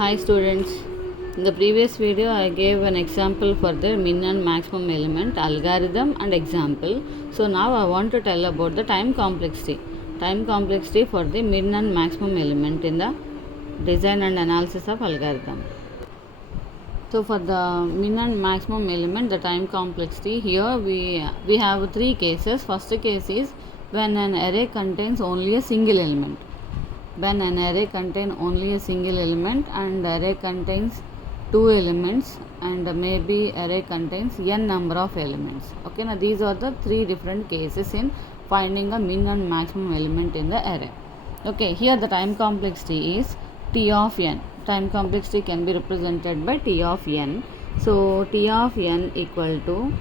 Hi students, in the previous video I gave an example for the min and maximum element algorithm and example. So now I want to tell about the time complexity for the min and maximum element in the design and analysis of algorithm. So for the min and maximum element, the time complexity, here we have three cases. First case is when an array contains only a single element. When an array contains only a single element and array contains two elements and maybe array contains n number of elements. Okay, now these are the three different cases in finding a min and maximum element in the array. Okay, here the time complexity is T of n. Time complexity can be represented by T of n. So T of n equal to,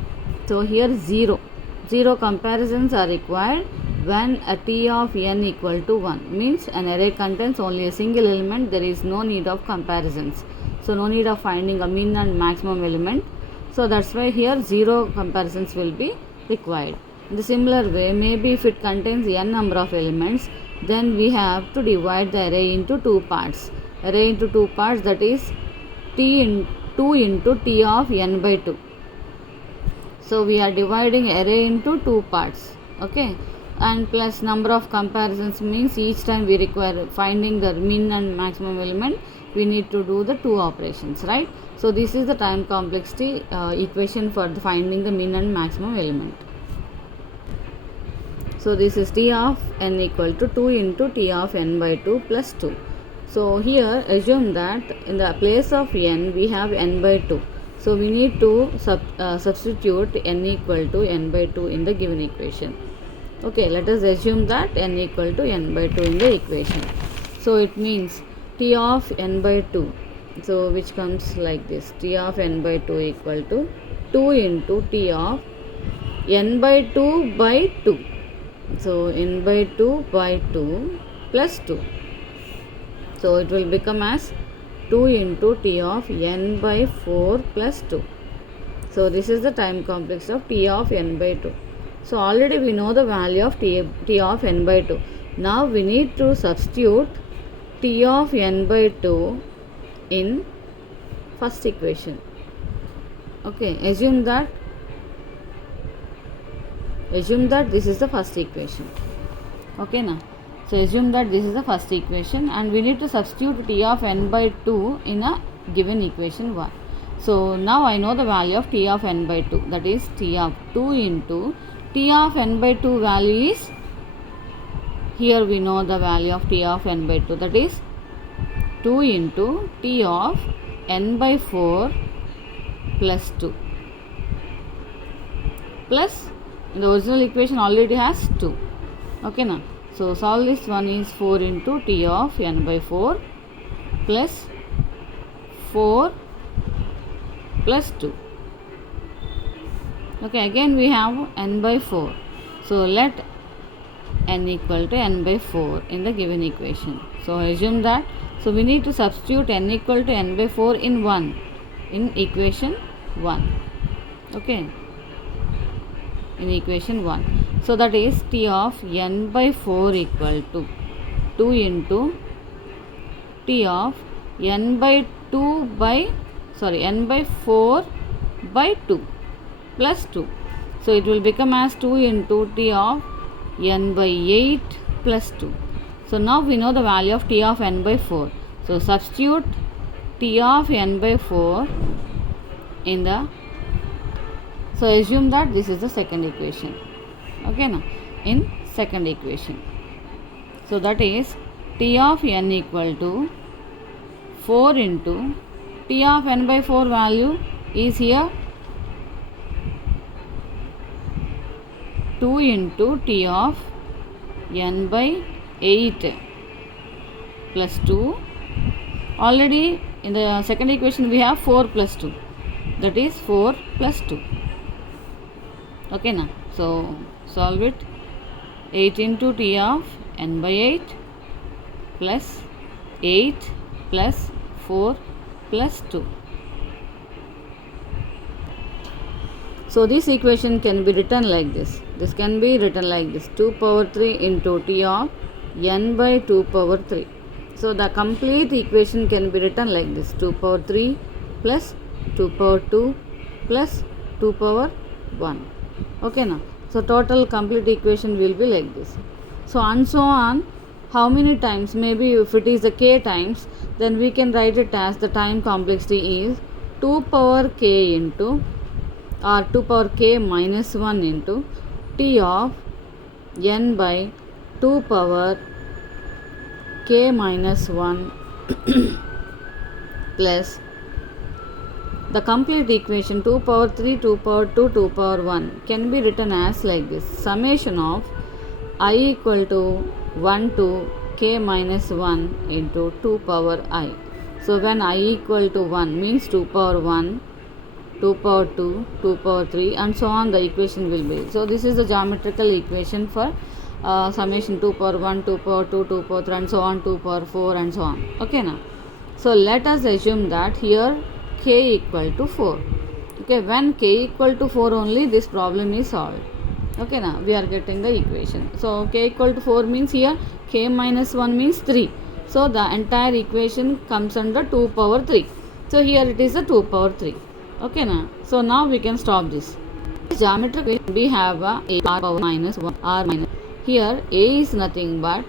so here 0 comparisons are required when a T of n equal to 1, means an array contains only a single element, there is no need of comparisons. So no need of finding a min and maximum element. So that's why here 0 comparisons will be required. In the similar way, maybe if it contains n number of elements, then we have to divide the array into two parts. Array into two parts, that is 2 into T of n by 2. So we are dividing array into two parts. Okay. And plus number of comparisons means each time we require finding the min and maximum element, we need to do the two operations, right? So this is the time complexity equation for finding the min and maximum element. So this is T of n equal to 2 into T of n by 2 plus 2. So here assume that in the place of n we have n by 2. So we need to substitute n equal to n by 2 in the given equation. Okay, let us assume that n equal to n by 2 in the equation. So it means T of n by 2, so which comes like this, T of n by 2 equal to 2 into T of n by 2 by 2. So n by 2 by 2 plus 2. So it will become as 2 into T of n by 4 plus 2. So this is the time complex of T of n by 2. So already we know the value of T of n by 2. Now we need to substitute T of n by 2 in first equation. Okay, assume that this is the first equation. Okay, now. So assume that this is the first equation and we need to substitute T of n by 2 in a given equation 1. So now I know the value of T of n by 2, that is T of 2 into T of n by 2 value is, here we know the value of T of n by 2, that is 2 into T of n by 4 plus 2 plus, in the original equation already has 2. Okay, now. So solve this one is 4 into T of n by 4 plus 4 plus 2. Okay, again we have n by 4. So let n equal to n by 4 in the given equation. So assume that, so we need to substitute n equal to n by 4 in 1, in equation 1. Okay, in equation 1. So that is T of n by 4 equal to 2 into T of n by 4 by 2 plus 2. So it will become as 2 into T of n by 8 plus 2. So now we know the value of T of n by 4. So substitute T of n by 4 in the, so assume that this is the second equation. Okay, now in second equation. So that is T of n equal to 4 into T of n by 4 value is here 2 into T of n by 8 plus 2. Already in the second equation we have 4 plus 2, that is 4 plus 2. Okay, now. So solve it. 8 into T of n by 8 plus 8 plus 4 plus 2. So this equation can be written like this. This can be written like this, 2 power 3 into T of n by 2 power 3. So the complete equation can be written like this: 2 power 3 plus 2 power 2 plus 2 power 1. Okay now. So total complete equation will be like this. So and so on. How many times? Maybe if it is the k times, then we can write it as the time complexity is 2 power k into, or 2 power k minus 1 into t of n by 2 power k minus 1 plus the complete equation 2 power 3, 2 power 2, 2 power 1 can be written as like this: summation of I equal to 1 to k minus 1 into 2 power I. So when I equal to 1 means 2 power 1, 2 power 2, 2 power 3 and so on the equation will be. So this is the geometrical equation for summation 2 power 1, 2 power 2, 2 power 3 and so on, 2 power 4 and so on. Okay now. So let us assume that here k equal to 4. Okay, when k equal to 4 only this problem is solved. Okay now, we are getting the equation. So k equal to 4 means here k minus 1 means 3. So the entire equation comes under 2 power 3. So here it is a 2 power 3. Okay now. So now we can stop this. Geometric equation we have a r power minus 1 r minus. Here a is nothing but,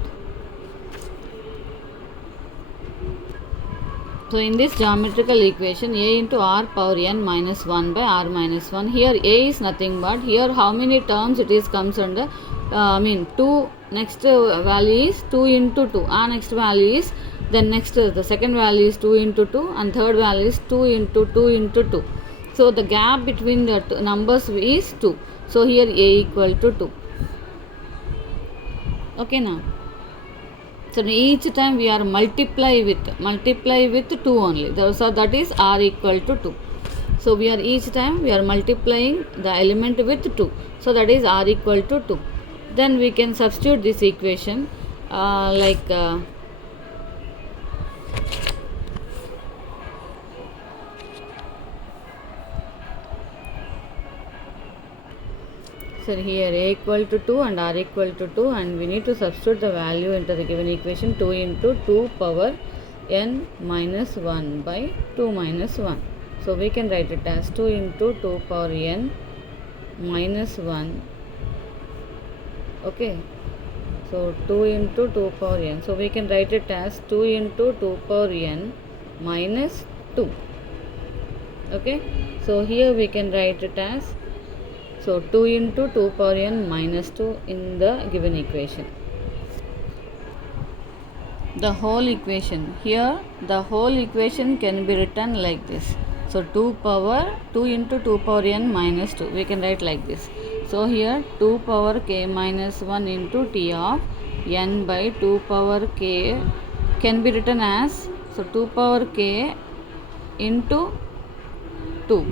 so in this geometrical equation a into r power n minus 1 by r minus 1, here a is nothing but, here how many terms it is comes under, 2, next value is 2 into 2, next value is, then next the second value is 2 into 2 and third value is 2 into 2 into 2. So the gap between the numbers is 2. So here a equal to 2. Okay now. So each time we are multiply with 2 only. So that is r equal to 2. So we are each time we are multiplying the element with 2. So that is r equal to 2. Then we can substitute this equation so here a equal to 2 and r equal to 2, and we need to substitute the value into the given equation. 2 into 2 power n minus 1 by 2 minus 1. So we can write it as 2 into 2 power n minus 1. Okay. So 2 into 2 power n. So we can write it as 2 into 2 power n minus 2. Okay. So here we can write it as, so 2 into 2 power n minus 2 in the given equation. The whole equation, here the whole equation can be written like this. So 2 into 2 power n minus 2, we can write like this. So here 2 power k minus 1 into t of n by 2 power k can be written as, so 2 power k into 2,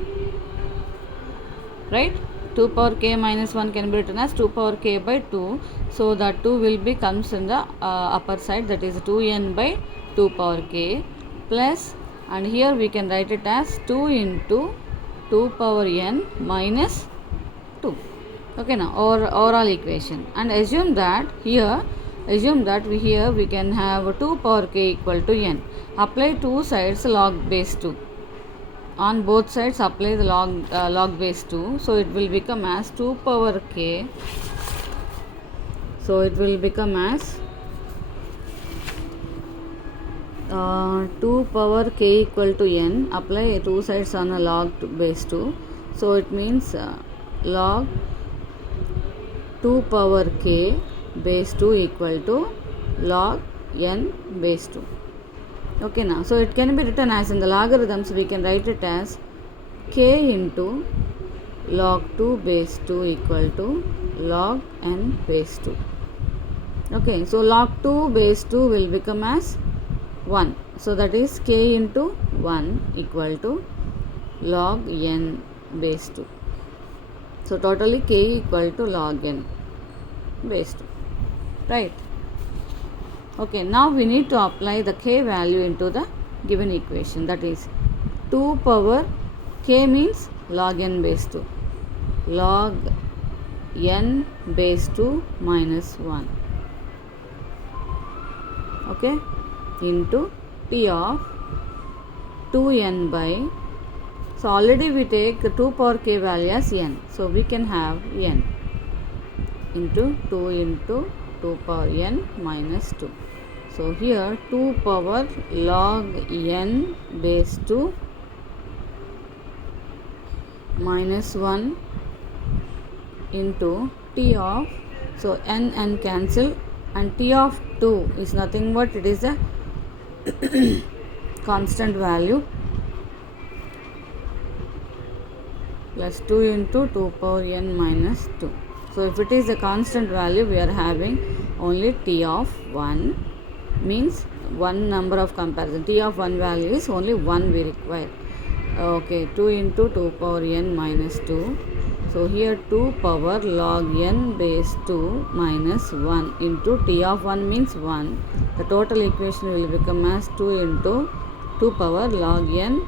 right? 2 power k minus 1 can be written as 2 power k by 2. So that 2 will be comes in the upper side, that is 2n by 2 power k plus, and here we can write it as 2 into 2 power n minus 2. Okay now, overall equation, and assume that we can have 2 power k equal to n. Apply two sides log base 2. On both sides apply the log base 2. So it will become as 2 power k. So it will become as 2 power k equal to n. Apply two sides on a log base 2. So it means log 2 power k base 2 equal to log n base 2. Okay now, so it can be written as, in the logarithms we can write it as k into log 2 base 2 equal to log n base 2. Okay, so log 2 base 2 will become as 1. So that is k into 1 equal to log n base 2. So totally k equal to log n base 2. Right. Okay, now we need to apply the k value into the given equation, that is 2 power k means log n base 2, log n base 2 minus 1. Okay, into T of 2n by, so already we take 2 power k value as n, so we can have n into 2 power n minus 2. So here 2 power log n base 2 minus 1 into T of, so n cancel, and T of 2 is nothing but it is a constant value, plus 2 into 2 power n minus 2. So if it is a constant value, we are having only T of 1, means one number of comparison. T of 1 value is only 1 we require. Okay, 2 into 2 power n minus 2. So here 2 power log n base 2 minus 1 into T of 1 means 1. The total equation will become as 2 into 2 power log n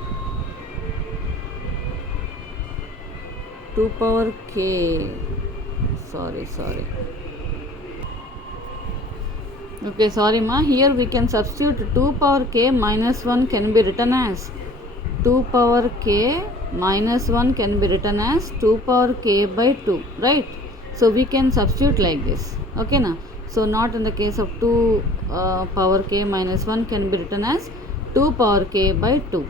2 power k, sorry. Okay, sorry ma, here we can substitute 2 power k minus 1 can be written as 2 power k minus 1 can be written as 2 power k by 2, right? So we can substitute like this, okay na? So not in the case of 2 power k minus 1 can be written as 2 power k by 2,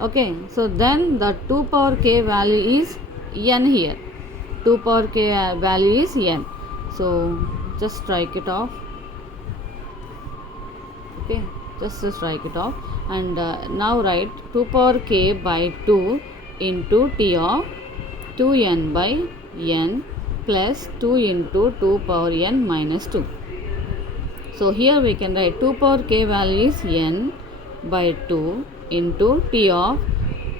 okay? So then the 2 power k value is n here, 2 power k value is n, so just strike it off, okay, just strike it off, and now write 2 power k by 2 into T of 2n by n plus 2 into 2 power n minus 2. So here we can write 2 power k value is n by 2 into T of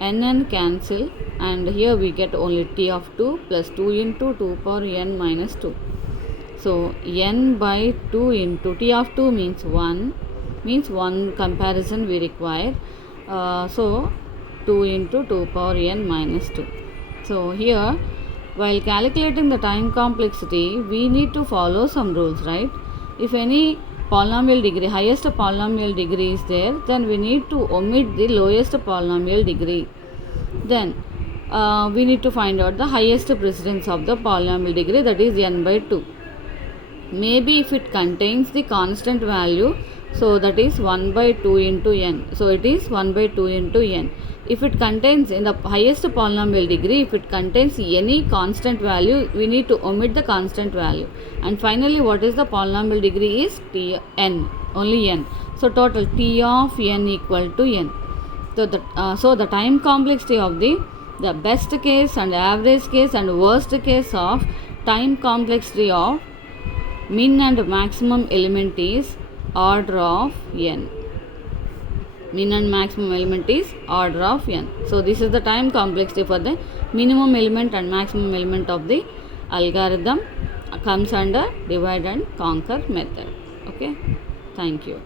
n cancel, and here we get only T of 2 plus 2 into 2 power n minus 2. So n by 2 into T of 2 means 1, means one comparison we require, so 2 into 2 power n minus 2. So here while calculating the time complexity, we need to follow some rules, right? If any polynomial degree, highest polynomial degree is there, then we need to omit the lowest polynomial degree. Then we need to find out the highest precedence of the polynomial degree, that is n by 2. Maybe if it contains the constant value, so that is 1 by 2 into n, so it is 1 by 2 into n. If it contains in the highest polynomial degree, if it contains any constant value, we need to omit the constant value. And finally, what is the polynomial degree is t n, only n. So total T of n equal to n. So the time complexity of the best case and average case and worst case of time complexity of min and maximum element is order of n. Min and maximum element is order of n. So this is the time complexity for the minimum element and maximum element of the algorithm, comes under divide and conquer method. Okay, thank you.